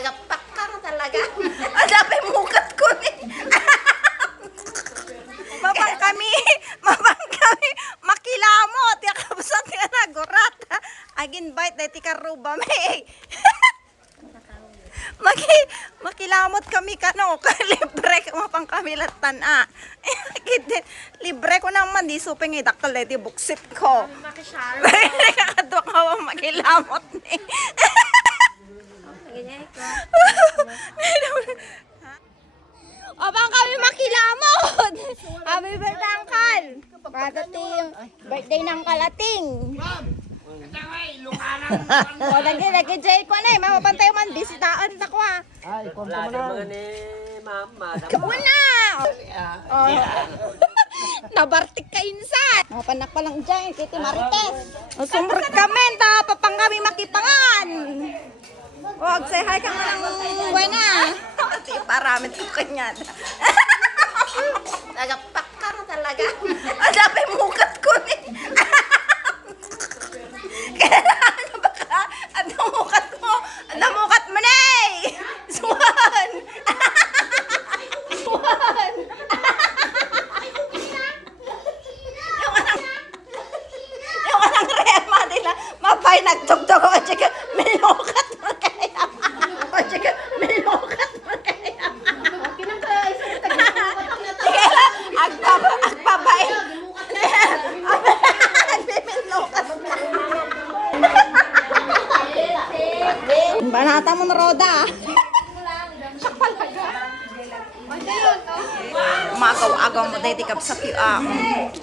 Tagapak ka na talaga. Ang dami mukat ko ni. Mabang kami makilamot. Yakabusat nga na, gurat. Agin bite, dahil ti karuba may. Makilamot kami kano, libre mapang kami latan libre ko naman di suping idaktal dahil buksit ko. Makishare. Kakadwa ka wa makilamot ni. Ganyan ko. Abang kami makilamot. Happy birthday, Uncle. Patating birthday ng kalating. O, lagi jay ko na eh. Mamapantay man, bisitaan na ko ah. Ay, konto mo na. Una! Oh. Nabartik ka insan. Mapanak pa lang dyan, Titi Marites. Sumrot kami, tapapang kami makipangan. Huwag say hi ka nga ng buena. Kasi paramit ko kanya. Tagapak ka na talaga. Ang dami mukat ko ni. Kailangan ba ka? Ang namukat mo. Ang namukat mo na eh. Swan. Swan. Yung anang rema nila. Mapay nagtugtog ako. Tsaka minukat mo kaya. O tsaka minukat mo kaya. Kaya agpabay. Agpiminukat mo. Banata mo na roda. Makaw-agaw mo dahil tikap sa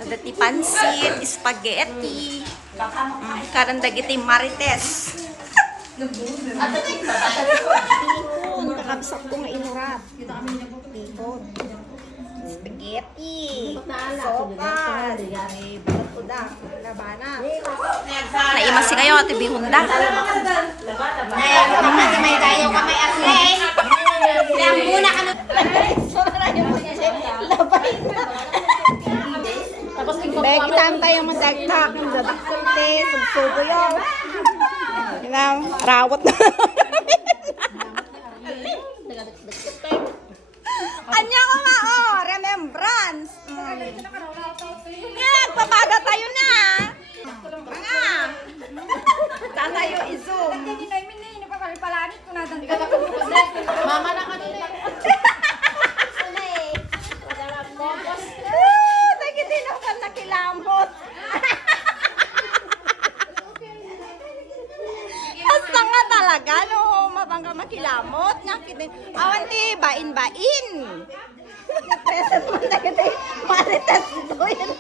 dati pansit, spaghetti, karandagiti marites. Nakabsak ko nga inurat. Bihon. Spaghetti. Sopas. Batuda. Labana. Naimasi kayo, ati bihunda. May tayo kamay asle. Lang muna ka na. Labay na. Dahil kitaan tayo madagdag. Dadakte, subsubo yun. Rawat na. Anya ko nga, remembrance. Nagpapada tayo na. Mga. Tatayo i-zoom. Mama na kanila. Nagiti na ka nakilamot. Basta nga talaga, no, mabangga makilamot. Awan ti, bain-bain. Present mo na kita, marites to yun.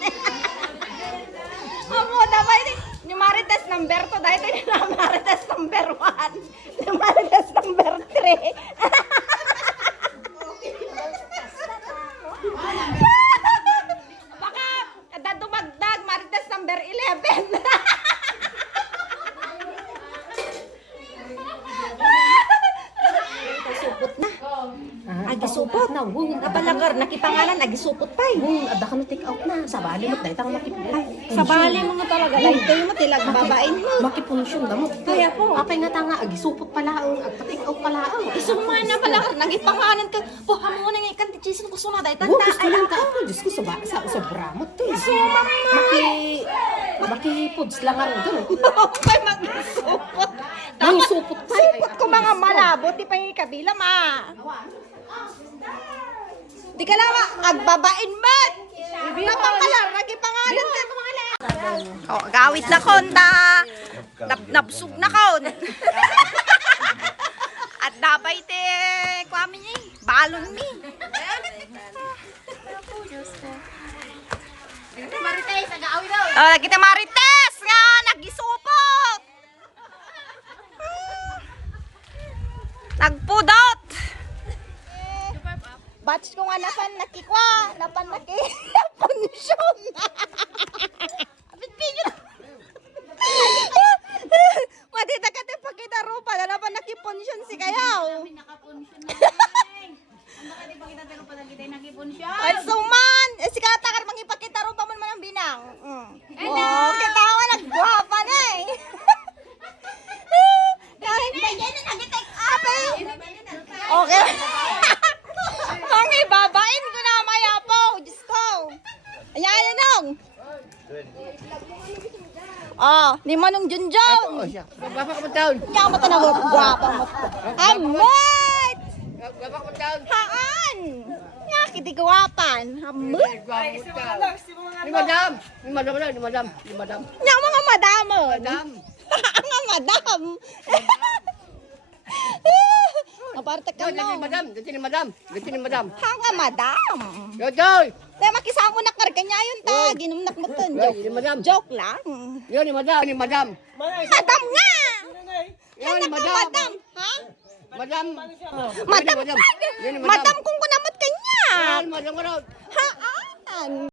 Amo na ba yun? Yung marites number 2, dahil ito yung marites number 1. Yung marites number 3. Baka, dadumagdag, marites number 11. Agisupot na, abalagar, nakipangalan, agisupot pa eh. Ada ka na take out na. Sa bali mo, dahil tang makipulay. Sa bali mo nga talaga, dahil mo tilag babain mo. Makipunsyon na mo. Kaya po. Apay nga tanga, agisupot pala ang, agpa-take out pala ang. Isumay na pala, nagipangalan ka. Po, hamo na nga ikan, tichisin ko suna, dahil Oo, tanda. gusto lang ta. Diyos ko, sa bramot to. Suma mo. Maki-foods lang nga rin doon. May mag-supot. Mangisupot pa. Supot ko mga malabo, di pa yung kabila, ma. Di ka lang, agbabain mat. Napangkalar, nagipangalan ka. Oh, gawit na konta. Nabsug na kon. At dapat kwami niya, balon mi. Marites, nag-aawi daw. Oh, kita marites nga, nagisupot. Nagpudot. Batch ko nga napan nakikwa, napan nakiponsyon. Matita ka tayo pagkita rupa, na napan nakiponsyon si kayaw. Ay, suman! Si katakar mangipakita rupa man ang binang. Oh, kita nga nagwapa na eh. Dahil, ape, Okay. Ang ibabain ko na maya po. Diyos ko. Ayan, anong? Ni Manong Junjun. Gapa ka taon. Yang mata na guwapa mo. Amot! Gapa ka taon. Haan! Nga, kiti guwapan. Amot! Ni madam. Ni madam na, ni madam. Ni madam. Yang mga madamon. Madam. Ang madam. Aparte ka Dito ni mo. madam. Dito ni madam. Dito ni madam. Hanga madam. Yodoy. Tayo makisama na karganya yun ta. Ginumnak mo to. Ni madam. Joke lang. Yo ni madam. Ni madam. Madam nga! Yo ni Anak mo, madam. madam. Ha? Madam. Madam. Yo ni madam. Madam kung kunamot kanya. Madam ko raw. Haan!